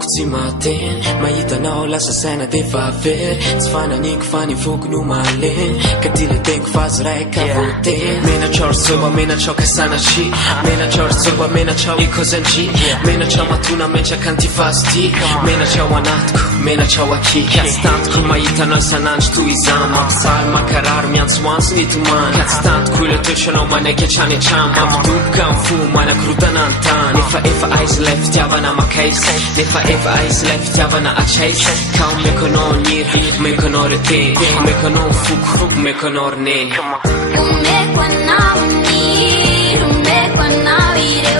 loko tsy mahateny mahitanao lasa saina defa very tsy fananiko fa nivoky no maleny ka tila teniko fazy raika voteny menatrao rzoba menatrao kasanatry menatrao rzoba menatrao ikozanji menatrao matona metraka antifazy ty menatrao anatiko menatrao akiky ka tsy tantiko mahitanao isanandro toy izany mampisaly makarary miantsoantso ny tomany ka tsy tantiko ilo toetranao manaiky hatrany hatrany mampidoboka amin'ny fo manakorotana ny tany efa aizy ilay fitiavana makaisy nefa aizy ilay fitiavana atraisy ka omeko anao niry omeko anao reteny omeko anao ny foko omeko anao roneny umeko anao niry umeko anao ireo